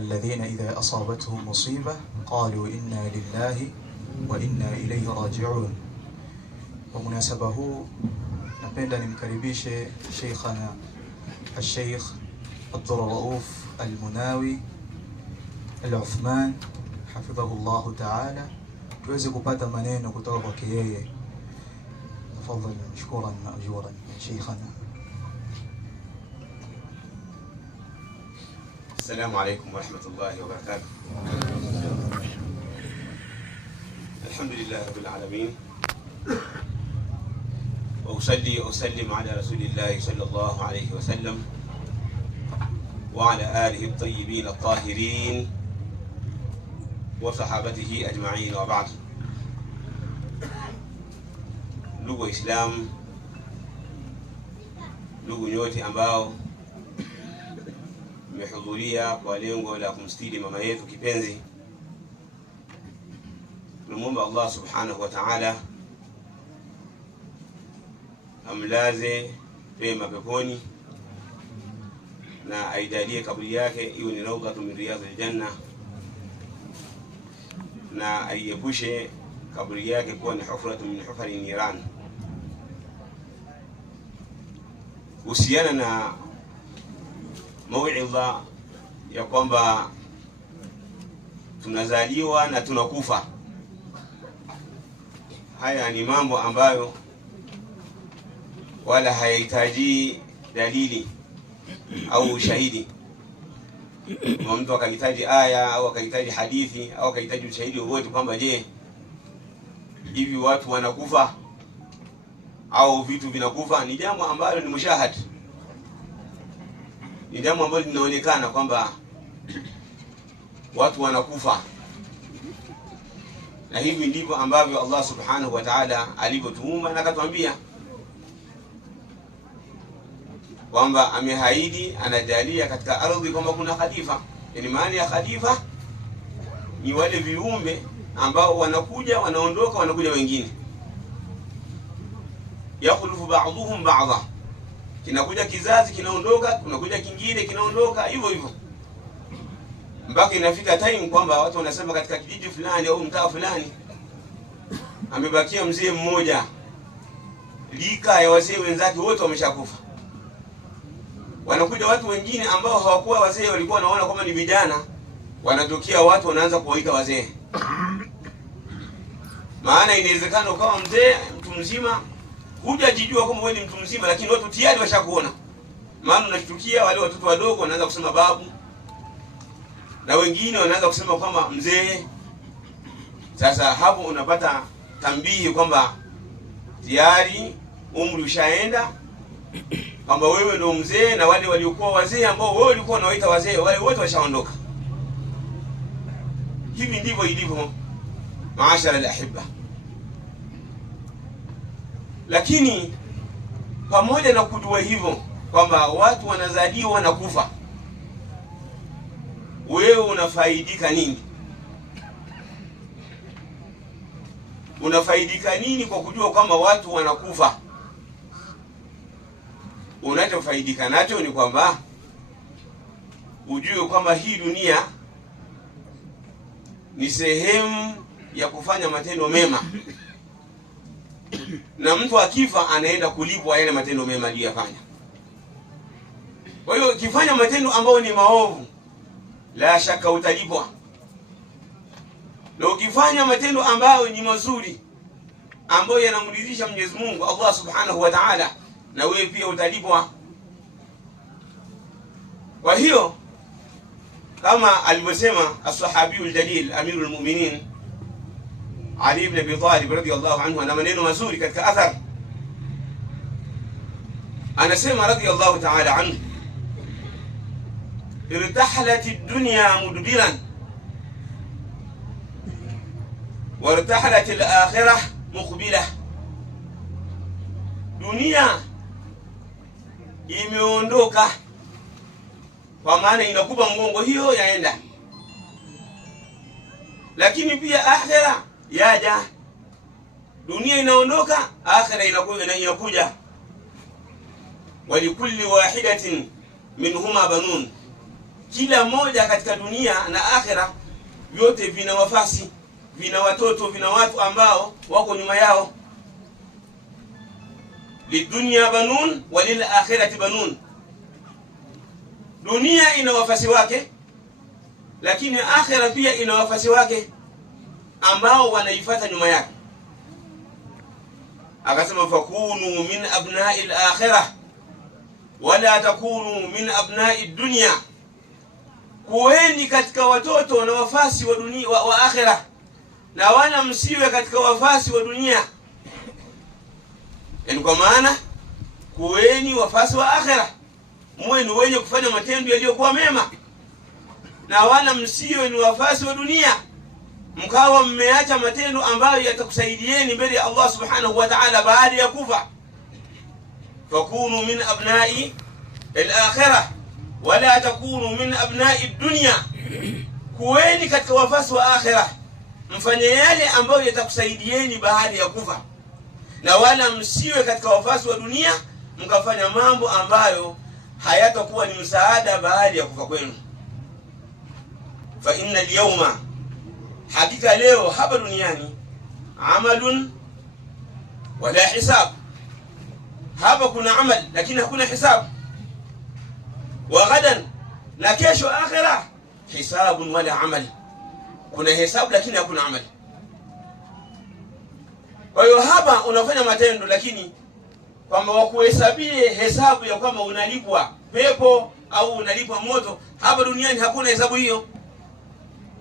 الذين إذا أصابتهم مصيبة قالوا إنا لله وإنا إليه راجعون. ومناسبه napenda nimkaribishe Sheikhana Al-Sheikh Abdurrauf Al-Munawi Al-Uthman hafidhahu Allah Ta'ala, tuweze kupata maneno kutoka kwake yeye. Tafadhali mshkuran maajuran Sheikhana. السلام عليكم ورحمة الله وبركاته. الحمد لله رب العالمين، وأصلي وأسلم على رسول الله صلى الله عليه وسلم وعلى آله الطيبين الطاهرين وصحابته أجمعين، وبعد. Ndugu Islam, ndugu nyote ambao mmehudhuria kwa lengo la kumstiri mama yetu kipenzi, tunamwomba Allah subhanahu wa ta'ala amlaze pema peponi na aijalie kaburi yake iwe ni rawdatu min riyadil janna, na aiepushe kaburi yake kuwa ni hufratu min hufari niran. Kuhusiana na mauidha ya kwamba tunazaliwa na tunakufa, haya ni mambo ambayo wala hayahitaji dalili au ushahidi. Kama mtu akahitaji aya au akahitaji hadithi au akahitaji ushahidi wowote kwamba je, hivi watu wanakufa au vitu vinakufa, ni jambo ambalo ni mushahad, ni jambo ambalo linaonekana kwamba watu wanakufa. Na hivi ndivyo ambavyo Allah subhanahu wa ta'ala alivyotuumba, na akatuambia kwamba amehaidi anajalia katika ardhi kwamba kuna khalifa. Yani maana ya khalifa ni wale viumbe ambao wanakuja wanaondoka, wanakuja wengine. Yakhlufu ba'dhuhum ba'dha, kinakuja kizazi kinaondoka, kunakuja kingine kinaondoka, hivyo hivyo mpaka inafika time kwamba watu wanasema katika kijiji fulani au mtaa fulani amebakia mzee mmoja, lika ya wazee wenzake wote wameshakufa. Wanakuja watu wengine ambao hawakuwa wazee, walikuwa wanaona kama ni vijana, wanatokea watu wanaanza kuwaita wazee. Maana inawezekana ukawa mzee, mtu mzima, hujajijua kama wewe ni mtu mzima, lakini watu tayari washakuona. Maana unashtukia wale watoto wadogo wanaanza kusema babu, na wengine wanaanza kusema kama mzee. Sasa hapo unapata tambihi kwamba tayari umri ushaenda, kwamba wewe ndio mzee, na wale waliokuwa wazee ambao wewe ulikuwa unawaita wazee, wale wote washaondoka. Hivi ndivyo ilivyo, maashara al-ahibba. Lakini pamoja na kujua hivyo kwamba watu wanazaliwa na kufa, wewe unafaidika nini? Unafaidika nini kwa kujua kwamba watu wanakufa? Unachofaidika nacho ni kwamba ujue kwamba hii dunia ni sehemu ya kufanya matendo mema, na mtu akifa anaenda kulipwa yale matendo mema aliyofanya. Kwa hiyo ukifanya matendo ambayo ni maovu, la shaka utalipwa, na ukifanya matendo ambayo ni mazuri ambayo yanamridhisha Mwenyezi Mungu Allah Subhanahu wa Ta'ala, na wewe pia utalipwa. Kwa hiyo kama alivyosema as-sahabiyul jalil amirul mu'minin Ali ibn Abi Talib radiyallahu anhu, ana maneno mazuri katika athar. Anasema radiyallahu ta'ala anhu, irtahalat ad-dunya mudbiran wa irtahalat al-akhirah muqbilah. Dunia imeondoka, kwa maana inakupa mgongo, hiyo yaenda. Lakini pia akhira yaja. Dunia inaondoka, akhira inakuja. Walikulli wahidatin minhuma banun, kila moja katika dunia na akhera vyote vina wafasi, vina watoto, vina watu ambao wako nyuma yao. Lidunya banun wa lil akhirati banun. Dunia ina wafasi wake, lakini akhera pia ina wafasi wake ambao wanaifuata nyuma yake. Akasema fakunu min abna'i al-akhirah wala takunu min abna'i ad-dunya. Kuweni katika watoto na wafasi wa dunia wa akhira, na wala msiwe katika wafasi wa dunia. Yani kwa maana kuweni wafasi wa akhira, muwe ni wenye kufanya matendo yaliyokuwa mema, na wala msiwe ni wafasi wa dunia mkawa mmeacha matendo ambayo yatakusaidieni mbele ya Allah subhanahu wa ta'ala baada ya kufa. Fakunu min abna'i al-akhirah wala takunu min abna'i ad-dunya. Kuweni katika wafasi wa akhirah, mfanye yale ambayo yatakusaidieni baada ya kufa, na wala msiwe katika wafasi wa dunia mkafanya mambo ambayo hayatakuwa ni msaada baada ya kufa kwenu. Fa inna al-yawma, hakika leo hapa duniani, amalun wala hisab. Hapa kuna amal lakini hakuna hisab. Wa ghadan, na kesho akhira, hisabun wala amal. Kuna hisab lakini hakuna amal. Kwa hiyo hapa unafanya matendo, lakini kwamba wakuhesabie hesabu ya kwamba unalipwa pepo au unalipwa moto, hapa duniani hakuna hesabu hiyo.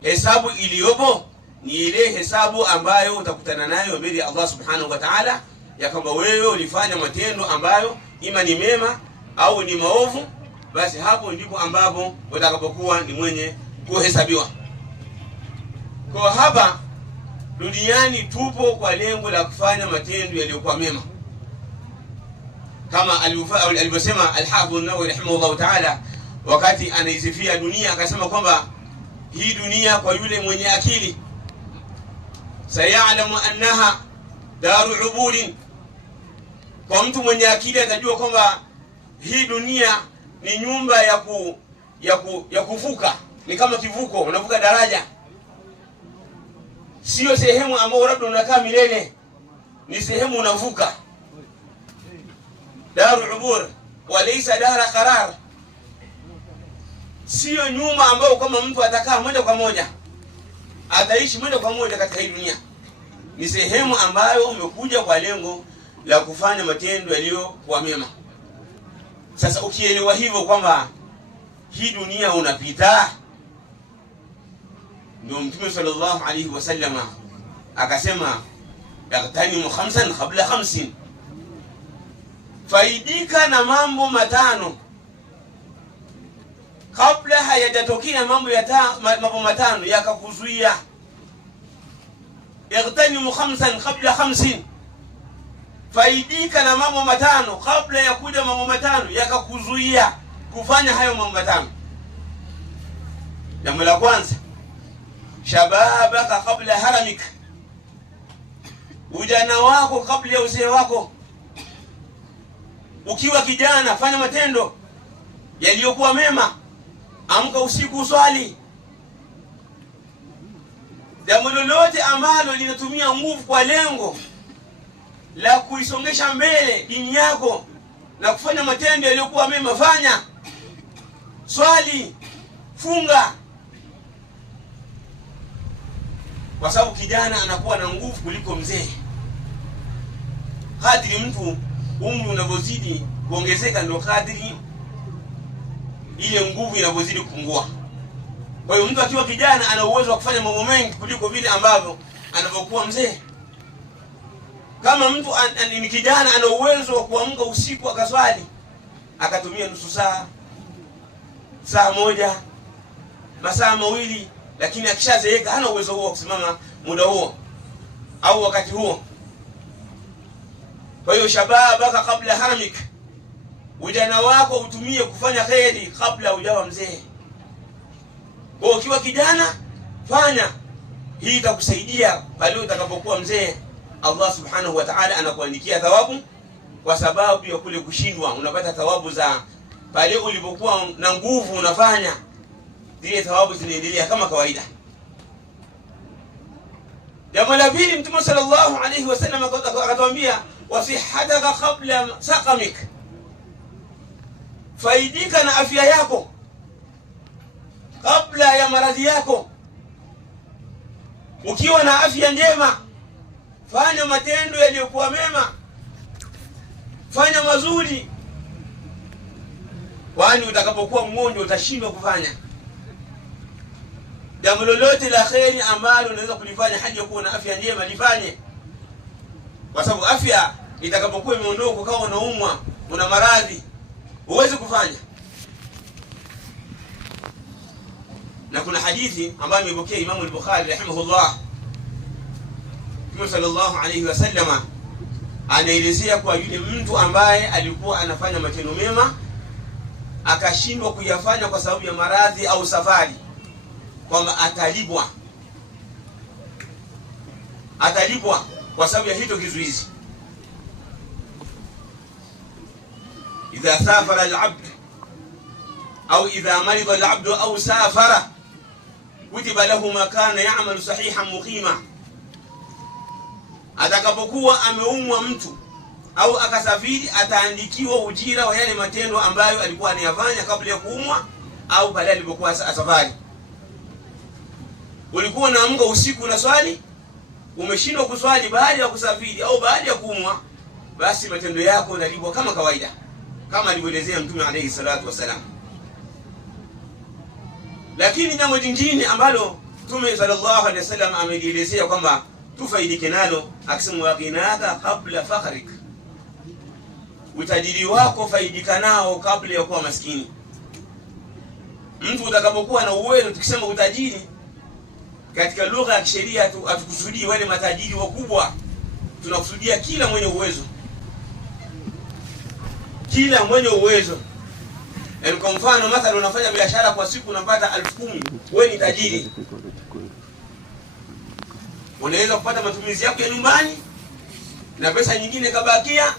Hesabu iliyopo ni ile hesabu ambayo utakutana nayo mbele ya Allah subhanahu wa ta'ala, ya kwamba wewe ulifanya matendo ambayo ima ni mema au ni maovu. Basi hapo ndipo ambapo utakapokuwa ni mwenye kuhesabiwa. Kwa hapa duniani tupo kwa lengo la kufanya matendo yaliyokuwa mema, kama alivyosema Al-Hafidh an-Nawawi rahimahullah ta'ala wakati anaisifia dunia, akasema kwamba hii dunia kwa yule mwenye akili, sayalamu annaha daru ubudin. Kwa mtu mwenye akili atajua kwamba hii dunia ni nyumba ya kuvuka, ni kama kivuko, unavuka daraja, sio sehemu ambayo labda unakaa milele, ni sehemu unavuka. Daru ubur walaysa dara qarar, sio nyumba ambayo kama mtu atakaa moja kwa moja, ataishi moja kwa moja katika hii dunia. Ni sehemu ambayo umekuja kwa lengo la kufanya matendo yaliyokuwa mema. Sasa ukielewa hivyo kwamba hii dunia unapita, ndio Mtume sallallahu alayhi wasallam akasema yaqtanimu khamsan qabla khamsin, faidika na mambo matano kabla hayajatokea mambo matano yakakuzuia. Yaqtanimu khamsan qabla khamsin, faidika na mambo matano kabla ya kuja mambo matano yakakuzuia kufanya hayo mambo matano. Jambo la kwanza, shababaka kabla haramik, ujana wako kabla ya uzee wako. Ukiwa kijana fanya matendo yaliyokuwa mema, amka usiku uswali. Jambo lolote ambalo linatumia nguvu kwa lengo la kuisongesha mbele dini yako na kufanya matendo yaliyokuwa mema, fanya. Swali, funga, kwa sababu kijana anakuwa na nguvu kuliko mzee. Kadri mtu umri unavyozidi kuongezeka, ndio kadri ile nguvu inavyozidi kupungua. Kwa hiyo mtu akiwa kijana ana uwezo wa kufanya mambo mengi kuliko vile ambavyo anapokuwa mzee. Kama mtu ni kijana ana uwezo wa kuamka usiku akaswali, akatumia nusu saa, saa moja, masaa mawili, lakini akishazeeka hana uwezo huo wa kusimama muda huo au wakati huo. Kwa hiyo shababaka kabla haramik, ujana wako utumie kufanya kheri kabla hujawa mzee. Kwa ukiwa kijana fanya, hii itakusaidia pale utakapokuwa mzee. Allah subhanahu wa ta'ala anakuandikia thawabu kwa sababu ya kule kushindwa, unapata thawabu za pale ulipokuwa na nguvu unafanya, zile thawabu zinaendelea kama kawaida. Jambo la pili, Mtume sallallahu alayhi wasallam akatuambia wasihataka qabla saqamik, faidika na afya yako kabla ya maradhi yako. Ukiwa na afya njema, fanya matendo yaliyokuwa mema, fanya mazuri, kwani utakapokuwa mgonjwa utashindwa kufanya jambo lolote la kheri ambalo unaweza kulifanya hali ya kuwa na afya njema. Lifanye, kwa sababu afya itakapokuwa imeondoka, kama unaumwa, una maradhi, huwezi kufanya. Na kuna hadithi ambayo imepokea Imam al-Bukhari rahimahullah, Mtume sallallahu alayhi wasallam anaelezea kwa yule mtu ambaye alikuwa anafanya matendo mema akashindwa kuyafanya kwa sababu ya maradhi au safari, kwamba atalipwa kwa sababu ya hicho kizuizi. Idha safara al-abd au idha marida al-abd au safara kutiba lahu ma kana ya'malu sahihan muqima, atakapokuwa ameumwa mtu au akasafiri, ataandikiwa ujira wa yale matendo ambayo alikuwa anayafanya kabla ya kuumwa au baada alipokuwa safari. Ulikuwa unaamka usiku na swali, umeshindwa kuswali baada ya kusafiri au baada ya kuumwa, basi matendo yako yanalipwa kama kawaida, kama alivyoelezea Mtume alayhi salatu wasalam. Lakini jambo jingine ambalo Mtume sallallahu alayhi wasallam ameelezea kwamba tufaidike nalo, akisema waqinaka qabla fakhrik, utajiri wako faidika nao kabla ya kuwa maskini. Mtu utakapokuwa na uwezo, tukisema utajiri katika lugha ya kisheria hatukusudii wale matajiri wakubwa, tunakusudia kila mwenye uwezo, kila mwenye uwezo. Yaani kwa mfano, mathalan unafanya biashara kwa siku unapata 10,000, wewe ni tajiri. Unaweza kupata matumizi yako ya nyumbani na pesa nyingine kabakia,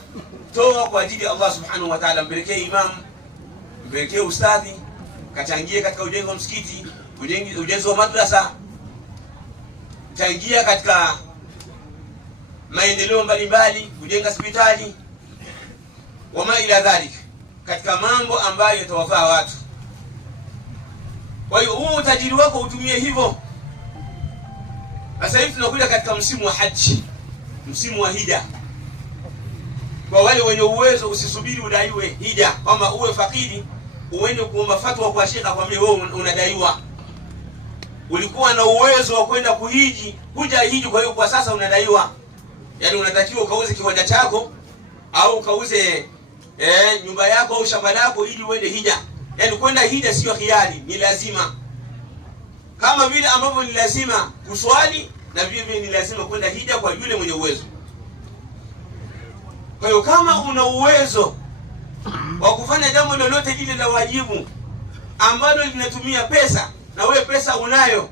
toa kwa ajili ya Allah subhanahu wa ta'ala. Mpelekee imam, mpelekee ustadhi, kachangie katika ujenzi wa msikiti, ujenzi wa madrasa, changia katika maendeleo mbalimbali, kujenga hospitali wama ila dhalik, katika mambo ambayo yatawafaa watu. Kwa hiyo huo utajiri wako utumie hivyo. Sasa hivi tunakuja katika msimu wa haji, msimu wa hija. Kwa wale wenye uwezo, usisubiri udaiwe hija, kama uwe fakiri uende kuomba fatwa kwa shekha kwambie wewe unadaiwa. Ulikuwa na uwezo wa kwenda kuhiji, kuja hiji, kwa hiyo kwa sasa unadaiwa. Yaani unatakiwa ukauze kiwanja chako au ukauze nyumba yako au shamba lako ili uende hija. Yaani kwenda hija sio hiari, ni lazima. Kama vile ambavyo ni lazima kuswali, na vile vile ni lazima kwenda hija kwa yule mwenye uwezo. Kwa hiyo kama una uwezo wa kufanya jambo lolote lile la wajibu ambalo linatumia pesa, na wewe pesa unayo,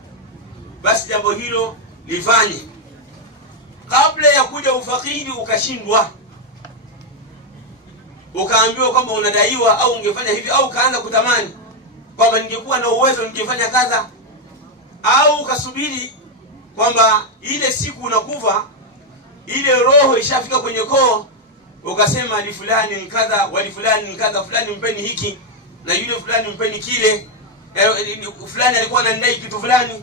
basi jambo hilo lifanye kabla ya kuja ufakiri ukashindwa, ukaambiwa kwamba unadaiwa au ungefanya hivi, au kaanza kutamani kwamba ningekuwa na uwezo ningefanya kadha, au ukasubiri kwamba ile siku unakufa, ile roho ishafika kwenye koo, ukasema ni fulani ni kadha, wali fulani ni kadha, fulani mpeni hiki na yule fulani mpeni kile, fulani alikuwa anadai kitu fulani.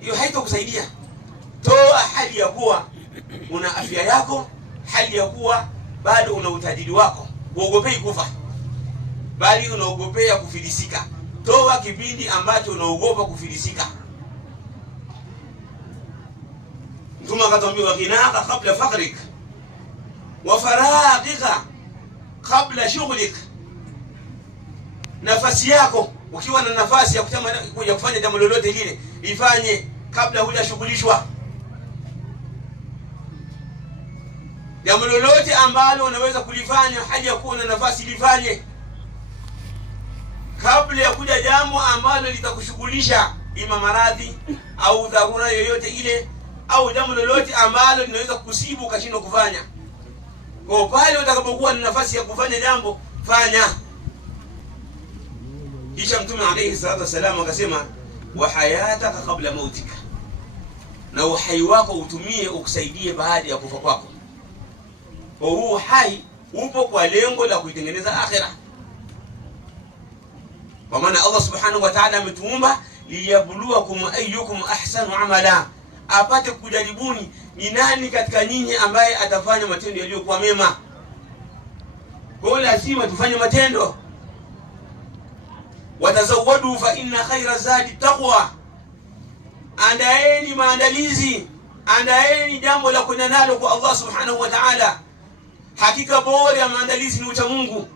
Hiyo haitakusaidia. Toa hali ya kuwa una afya yako, hali ya kuwa bado una utajiri wako. Uogopei kufa, bali unaogopea kufilisika. Toa kipindi ambacho unaogopa kufilisika. Mtume akatwambia waqinaka qabla fakhrik wa faraghika qabla shughlik. Nafasi yako, ukiwa na nafasi ya kufanya jambo lolote lile, ifanye kabla hujashughulishwa. Jambo lolote ambalo unaweza kulifanya hali ya kuwa na nafasi, lifanye kabla ya kuja jambo ambalo litakushughulisha, ima maradhi au dharura yoyote ile, au jambo lolote ambalo linaweza kukusibu ukashindwa kufanya. Kwa pale utakapokuwa na nafasi ya kufanya jambo, fanya. Kisha Mtume alayhi salatu wasallam akasema, wa hayataka qabla mautika, na uhai wako utumie ukusaidie baada ya kufa kwako. Kwa huu hai upo kwa lengo la kuitengeneza akhira, kwa maana Allah subhanahu wa ta'ala ametuumba liyabluwakum ayyukum ahsanu amala, apate kujaribuni ni nani katika nyinyi ambaye atafanya matendo yaliyokuwa mema. Kwa lazima tufanye matendo. Watazawwadu fa inna khayra zadi taqwa, andaeni maandalizi, andaeni jambo la kwenda nalo kwa Allah subhanahu wa ta'ala. Hakika bora ya maandalizi ni uchamungu.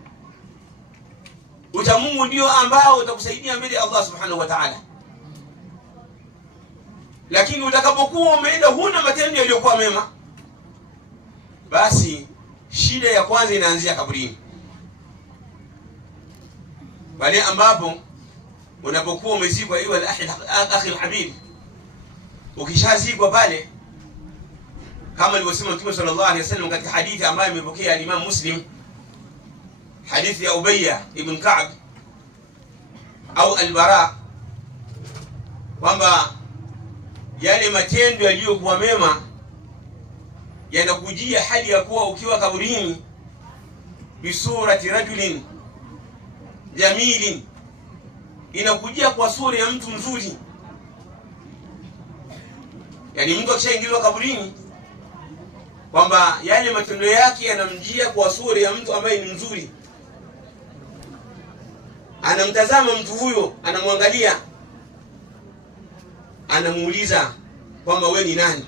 Uchamungu ndio ambao utakusaidia mbele ya Allah subhanahu wa ta'ala. Lakini utakapokuwa umeenda huna matendo yaliyokuwa mema, basi shida ya kwanza inaanzia kaburini, pale ambapo unapokuwa umezikwa hiyo akhi alhabib. Ukishazikwa pale, kama alivyosema Mtume sallallahu alaihi wasallam katika hadithi ambayo imepokea Imam Muslim, hadithi ya Ubayya ibn Ka'b au al-Bara, kwamba yale matendo yaliyokuwa mema yanakujia hali ya kuwa ukiwa kaburini bisurati rajulin jamilin, inakujia kwa sura ya mtu mzuri. Yani mtu akishaingizwa kaburini, kwamba yale matendo yake yanamjia kwa sura ya mtu ambaye ni mzuri. Anamtazama mtu huyo, anamwangalia, anamuuliza kwamba wewe ni nani?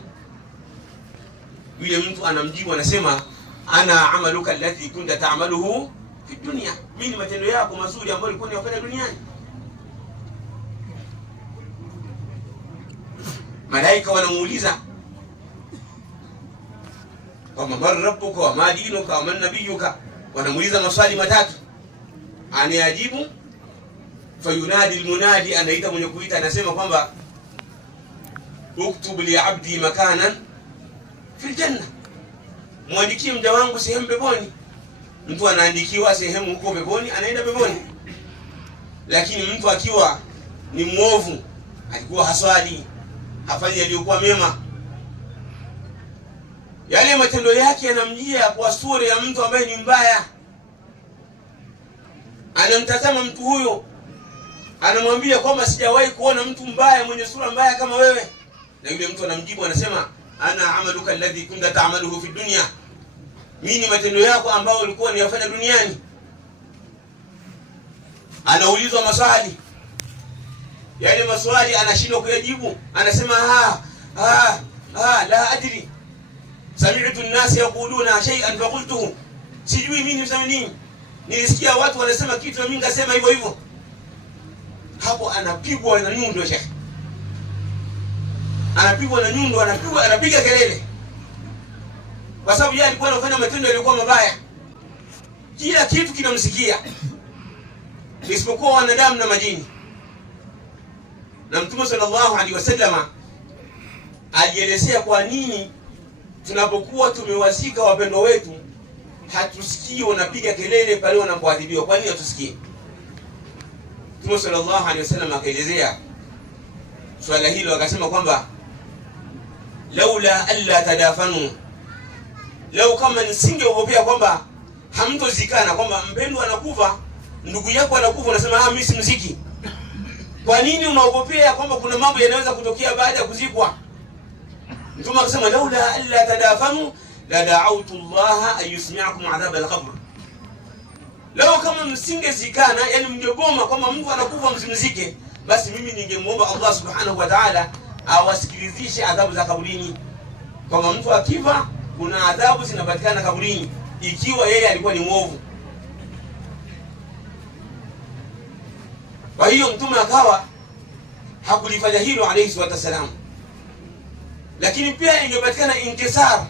Yule mtu anamjibu, anasema ana amaluka alladhi kunta ta'maluhu fi dunya, mimi ni matendo yako mazuri ambayo ulikuwa unayafanya duniani. Malaika wanamuuliza kwamba man rabbuka wa ma dinuka wa man nabiyuka, wanamuuliza maswali matatu. Anayajibu, fayunadi almunadi, anaita mwenye kuita, anasema kwamba uktub li abdi makanan fil janna, muandikie mja wangu sehemu peponi. Mtu anaandikiwa sehemu huko peponi, anaenda peponi. Lakini mtu akiwa ni muovu, alikuwa haswali, hafanyi yaliyokuwa mema, yale matendo yake yanamjia kwa sura ya mtu ambaye ni mbaya. Anamtazama mtu huyo, anamwambia kwamba sijawahi kuona mtu mbaya mwenye sura mbaya kama wewe. Na yule mtu anamjibu, anasema ana amaluka alladhi kunta ta'maluhu fi dunya, mimi ni matendo yako ambao ulikuwa unayafanya duniani. Anaulizwa maswali, yale maswali anashindwa kuyajibu, anasema la adri, sami'tu an-nas yaquluna shay'an faqultuhu, sijui mimi nisema nini, nilisikia watu wanasema kitu na mimi ngasema hivyo hivyo. Hapo anapigwa na nyundo shekhi, anapigwa na nyundo, anapiga kelele, kwa sababu yeye alikuwa anafanya matendo yaliokuwa mabaya. Kila kitu kinamsikia isipokuwa wanadamu na majini. Na Mtume sallallahu alaihi wasallam alielezea kwa nini tunapokuwa tumewazika wapendwa wetu hatusikii wanapiga kelele pale wanapoadhibiwa. Kwa nini hatusikii? Mtume sallallahu alaihi wasallam akaelezea swala hilo, akasema kwamba laula alla tadafanu, lau kama nisingeogopea kwamba hamtozikana, kwamba mpendwa anakufa, ndugu yako anakufa, unasema mimi si mziki. Kwa nini unaogopea kwamba kuna mambo yanaweza kutokea baada ya kuzikwa? Mtume akasema laula alla tadafanu la da'awtu Allah an yusmi'akum 'adhab al-qabr, lau kama msingezikana, yani mngegoma kwamba mtu anakufa msimzike, basi mimi ningemuomba Allah subhanahu wa ta'ala awasikilizishe adhabu za kaburini, kwamba mtu akifa kuna adhabu zinapatikana kaburini ikiwa yeye alikuwa ni mwovu. Kwa hiyo Mtume akawa hakulifanya hilo alayhi salatu wasalam. Lakini pia ingepatikana inkisar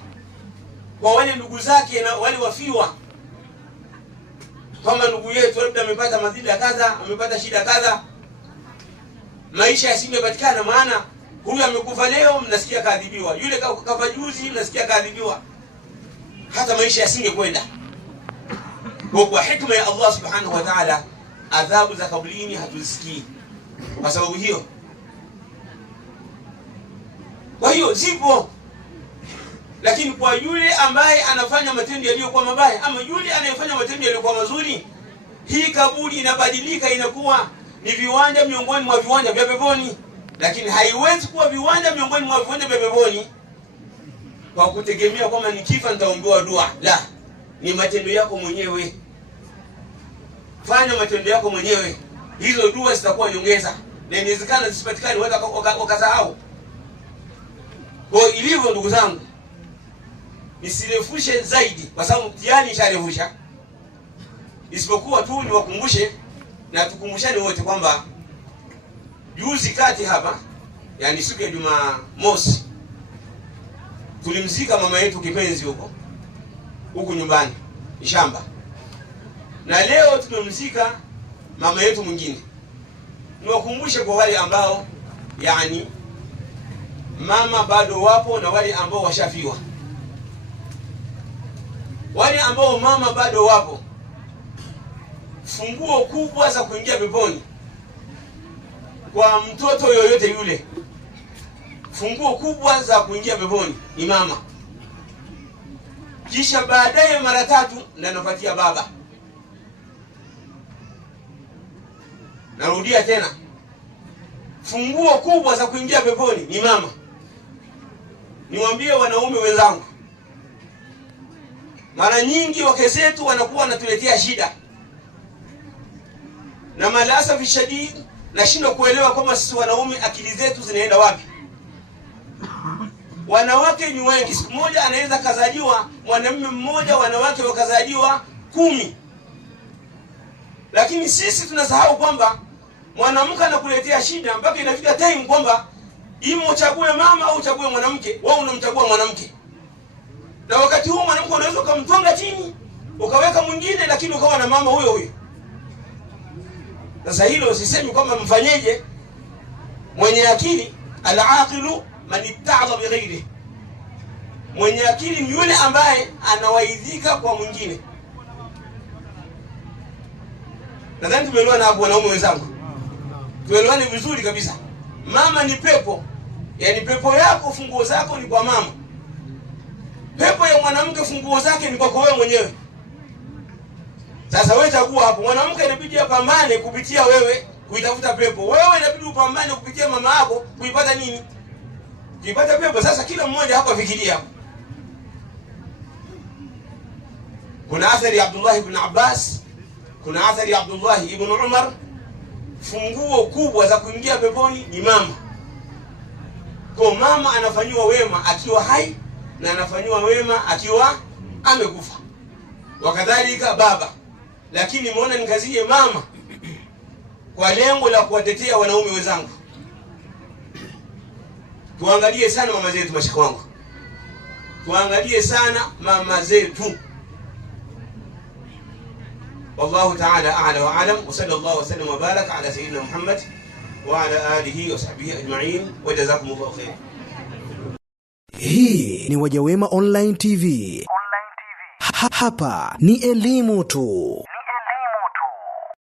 kwa wale ndugu zake na wale wafiwa, kwamba ndugu yetu labda amepata madhila kadha, amepata shida kadha, maisha yasingepatikana. Maana huyu amekufa leo, mnasikia kaadhibiwa, yule kafa juzi, mnasikia kaadhibiwa, hata maisha yasingekwenda. Kwa hikma ya Allah subhanahu wa ta'ala adhabu za kaburini hatuzisikii kwa sababu hiyo. Kwa hiyo zipo, lakini kwa yule ambaye anafanya matendo yaliyokuwa mabaya ama yule anayefanya matendo yaliyokuwa mazuri, hii kaburi inabadilika, inakuwa ni viwanja miongoni mwa viwanja vya peponi. Lakini haiwezi kuwa viwanja miongoni mwa viwanja vya peponi kwa kutegemea kwamba nikifa nitaombewa dua. La, ni matendo yako mwenyewe. Fanya matendo yako mwenyewe, hizo dua zitakuwa nyongeza, na inawezekana zisipatikane wakasahau. Kwa ilivyo, ndugu zangu, nisirefushe zaidi kwa sababu tayari nisharefusha, isipokuwa tu niwakumbushe na tukumbushane wote kwamba juzi kati hapa, yani siku ya Jumamosi, tulimzika mama yetu kipenzi huko nyumbani shamba, na leo tumemzika mama yetu mwingine. Niwakumbushe kwa wale ambao yani mama bado wapo na wale ambao washafiwa. Wale ambao mama bado wapo, funguo kubwa za kuingia peponi kwa mtoto yoyote yule, funguo kubwa za kuingia peponi ni mama, kisha baadaye mara tatu na nafuatia baba. Narudia tena, funguo kubwa za kuingia peponi ni mama. Niwaambie wanaume wenzangu, mara nyingi wake zetu wanakuwa wanatuletea shida, na malasafi shadid nashindwa kuelewa kwamba sisi wanaume akili zetu zinaenda wapi. Wanawake ni wengi, siku moja anaweza kazaliwa mwanamume mmoja, wanawake wakazaliwa 10. Lakini sisi tunasahau kwamba mwanamke anakuletea shida mpaka inafika time kwamba ima uchague mama au uchague mwanamke. Wewe unamchagua mwanamke, na wakati huo mwanamke unaweza kumtwanga chini ukaweka mwingine, lakini ukawa na mama huyo huyo. Sasa hilo sisemi kwamba mfanyeje. Mwenye akili, al-aqilu man itta'a bi ghairihi, mwenye akili ni yule ambaye anawaidhika kwa mwingine. Nadhani tumeelewana hapo wanaume wenzangu, tuelewane vizuri kabisa. Mama ni pepo, yani pepo yako funguo zako ni kwa mama. Pepo ya mwanamke funguo zake ni kwako wewe mwenyewe. Sasa wewe chagua hapo. Mwanamke inabidi apambane kupitia wewe kuitafuta pepo, wewe inabidi upambane kupitia mama yako kuipata nini? Kuipata pepo. Sasa kila mmoja hapa fikiria hapo. Kuna athari ya Abdullah ibn Abbas, kuna athari ya Abdullah ibn Umar. Funguo kubwa za kuingia peponi ni mama. Kwa mama anafanywa wema akiwa hai na anafanywa wema akiwa amekufa, wakadhalika baba. Lakini muone nikazie mama kwa lengo la kuwatetea wanaume wenzangu. Tuangalie sana mama zetu, mashaka wangu, tuangalie sana mama zetu. والله تعالى أعلى وأعلم، وصلى الله وسلم وبارك على سيدنا محمد وعلى آله وصحبه أجمعين، وجزاكم الله خير. Hii ni Wajawema Online TV. Hapa ni elimu tu.